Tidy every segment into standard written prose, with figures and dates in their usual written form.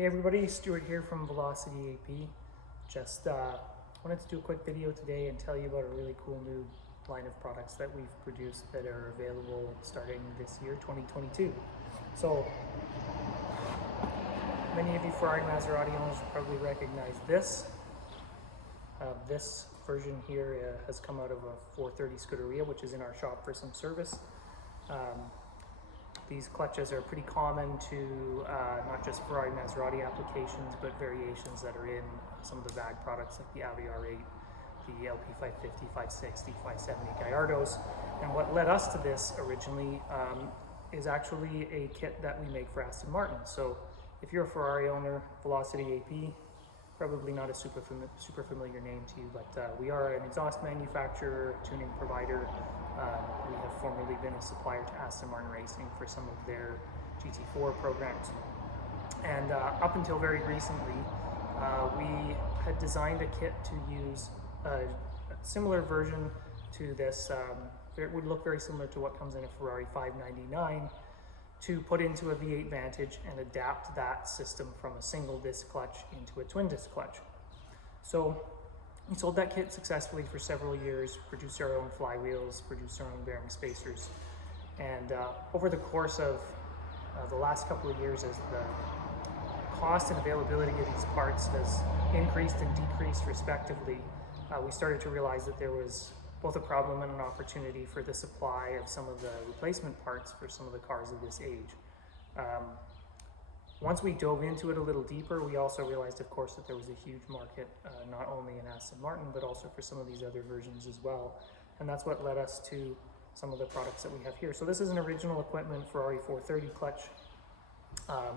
Hey everybody, Stuart here from Velocity AP. Just wanted to do a quick video today and tell you about a really cool new line of products that we've produced that are available starting this year, 2022. So, many of you Ferrari Maserati owners will probably recognize this. This version here has come out of a 430 Scuderia, which is in our shop for some service. These clutches are pretty common to not just Ferrari Maserati applications, but variations that are in some of the VAG products like the Audi R8, the LP550, 560, 570 Gallardos. And what led us to this originally is actually a kit that we make for Aston Martin. So if you're a Ferrari owner, Velocity AP, probably not a super familiar name to you, but we are an exhaust manufacturer, tuning provider. We have formerly been a supplier to Aston Martin Racing for some of their GT4 programs. And up until very recently, we had designed a kit to use a similar version to this. It would look very similar to what comes in a Ferrari 599 to put into a V8 Vantage and adapt that system from a single disc clutch into a twin disc clutch. So we sold that kit successfully for several years, produced our own flywheels, produced our own bearing spacers. And over the course of the last couple of years, as the cost and availability of these parts has increased and decreased respectively, we started to realize that there was both a problem and an opportunity for the supply of some of the replacement parts for some of the cars of this age. Once we dove into it a little deeper, we also realized, of course, that there was a huge market, not only in Aston Martin, but also for some of these other versions as well. And that's what led us to some of the products that we have here. So this is an original equipment Ferrari 430 clutch,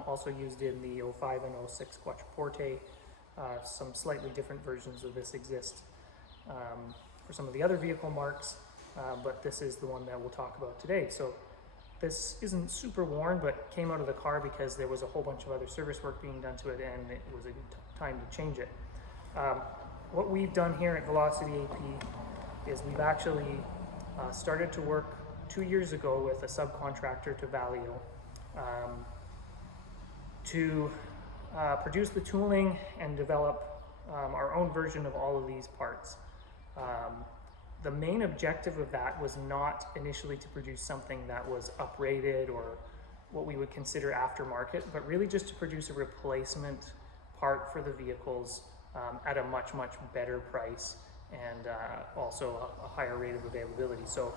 also used in the 05 and 06 clutch Porte. Some slightly different versions of this exist for some of the other vehicle marks, but this is the one that we'll talk about today. So this isn't super worn, but came out of the car because there was a whole bunch of other service work being done to it, and it was a good time to change it. What we've done here at Velocity AP is we've actually started to work 2 years ago with a subcontractor to Valeo to produce the tooling and develop our own version of all of these parts. The main objective of that was not initially to produce something that was uprated or what we would consider aftermarket, but really just to produce a replacement part for the vehicles at a much better price and also a higher rate of availability. So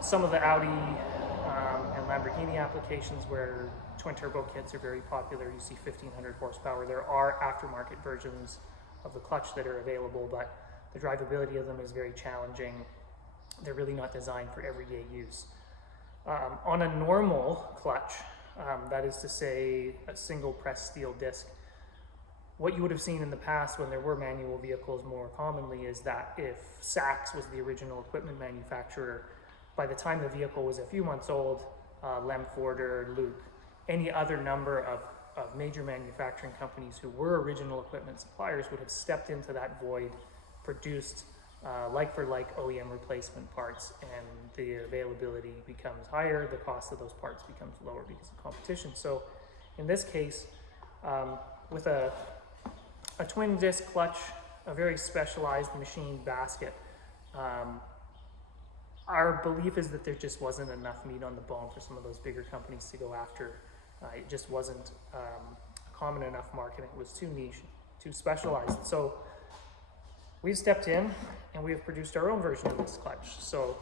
some of the Audi and Lamborghini applications where twin turbo kits are very popular, you see 1500 horsepower. There are aftermarket versions of the clutch that are available, but the drivability of them is very challenging. They're really not designed for everyday use. On a normal clutch, that is to say a single press steel disc, what you would have seen in the past when there were manual vehicles more commonly is that if Sachs was the original equipment manufacturer, by the time the vehicle was a few months old, Lemforder, Luke, any other number of major manufacturing companies who were original equipment suppliers would have stepped into that void, produced like for like OEM replacement parts, and the availability becomes higher, the cost of those parts becomes lower because of competition. So in this case, with a twin disc clutch, a very specialized machined basket, our belief is that there just wasn't enough meat on the bone for some of those bigger companies to go after. It just wasn't a common enough market. It was too niche, too specialized. So we've stepped in and we have produced our own version of this clutch. So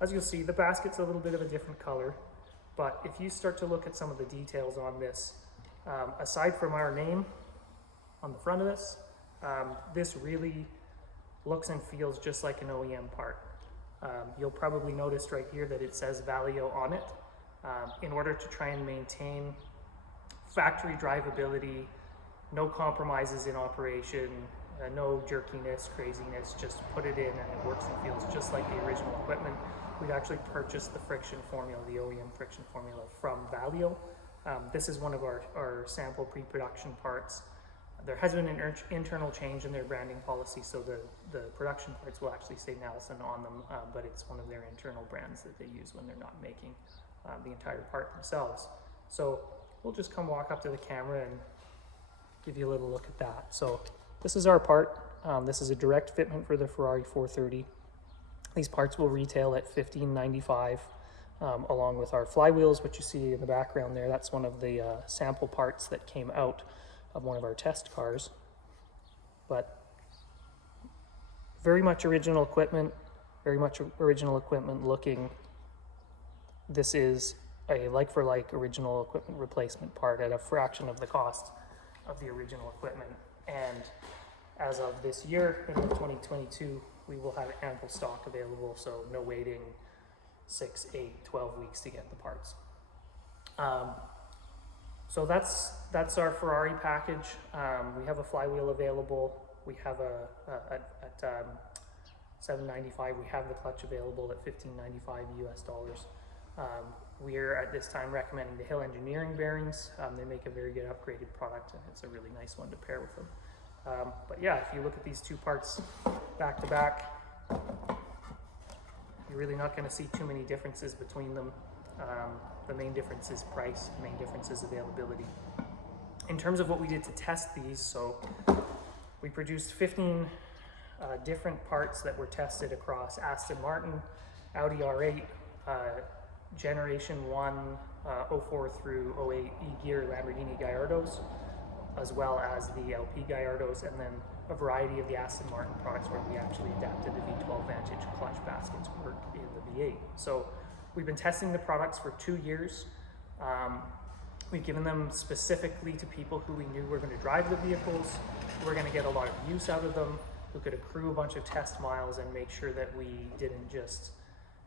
as you'll see, the basket's a little bit of a different color, but if you start to look at some of the details on this, aside from our name on the front of this, this really looks and feels just like an OEM part. You'll probably notice right here that it says Valeo on it. In order to try and maintain factory drivability, no compromises in operation, no jerkiness, craziness, just put it in and it works and feels just like the original equipment. We've actually purchased the friction formula, the OEM friction formula from Valeo. This is one of our sample pre-production parts. There has been an internal change in their branding policy, so the production parts will actually say Nelson on them, but it's one of their internal brands that they use when they're not making the entire part themselves. So we'll just come walk up to the camera and give you a little look at that. So this is our part. This is a direct fitment for the Ferrari 430. These parts will retail at $15.95, along with our flywheels, which you see in the background there. That's one of the sample parts that came out of one of our test cars. But very much original equipment, looking. This is a like-for-like original equipment replacement part at a fraction of the cost of the original equipment. And as of this year, in 2022, we will have ample stock available, so no waiting 6, 8, 12 weeks to get the parts. So that's our Ferrari package. We have a flywheel available. We have at $7.95. We have the clutch available at $15.95 US. We're at this time recommending the Hill Engineering bearings. They make a very good upgraded product, and it's a really nice one to pair with them. But yeah, if you look at these two parts back to back, you're really not going to see too many differences between them. The main difference is price, the main difference is availability. In terms of what we did to test these, so we produced 15 different parts that were tested across Aston Martin, Audi R8, Generation 1, 04 through 08 E-Gear Lamborghini Gallardos, as well as the LP Gallardos, and then a variety of the Aston Martin products where we actually adapted the V12 Vantage clutch baskets work in the V8. So we've been testing the products for 2 years. We've given them specifically to people who we knew were going to drive the vehicles, who were going to get a lot of use out of them, who could accrue a bunch of test miles and make sure that we didn't just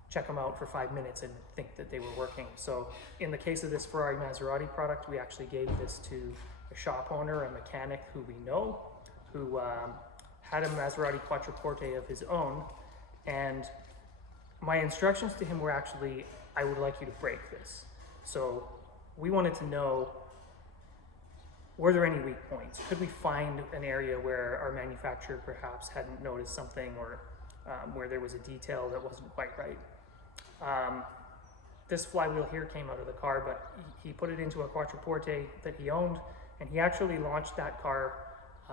check them out for 5 minutes and think that they were working. So in the case of this Ferrari Maserati product, we actually gave this to a shop owner, a mechanic who we know, who had a Maserati Quattroporte of his own. And my instructions to him were actually, I would like you to break this. So we wanted to know, were there any weak points? Could we find an area where our manufacturer perhaps hadn't noticed something, or where there was a detail that wasn't quite right? This flywheel here came out of the car, but he put it into a Quattroporte that he owned, and he actually launched that car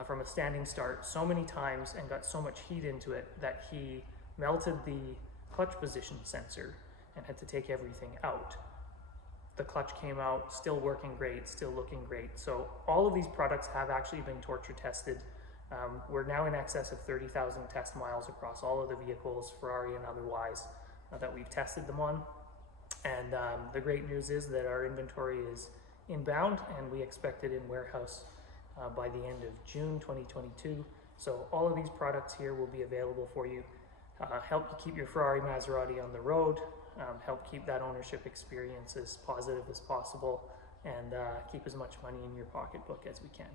from a standing start so many times and got so much heat into it that he melted the clutch position sensor and had to take everything out. The clutch came out still working great, still looking great. So all of these products have actually been torture tested. We're now in excess of 30,000 test miles across all of the vehicles, Ferrari and otherwise, that we've tested them on. And the great news is that our inventory is inbound, and we expect it in warehouse by the end of June 2022. So all of these products here will be available for you. Help you keep your Ferrari Maserati on the road, help keep that ownership experience as positive as possible, and keep as much money in your pocketbook as we can.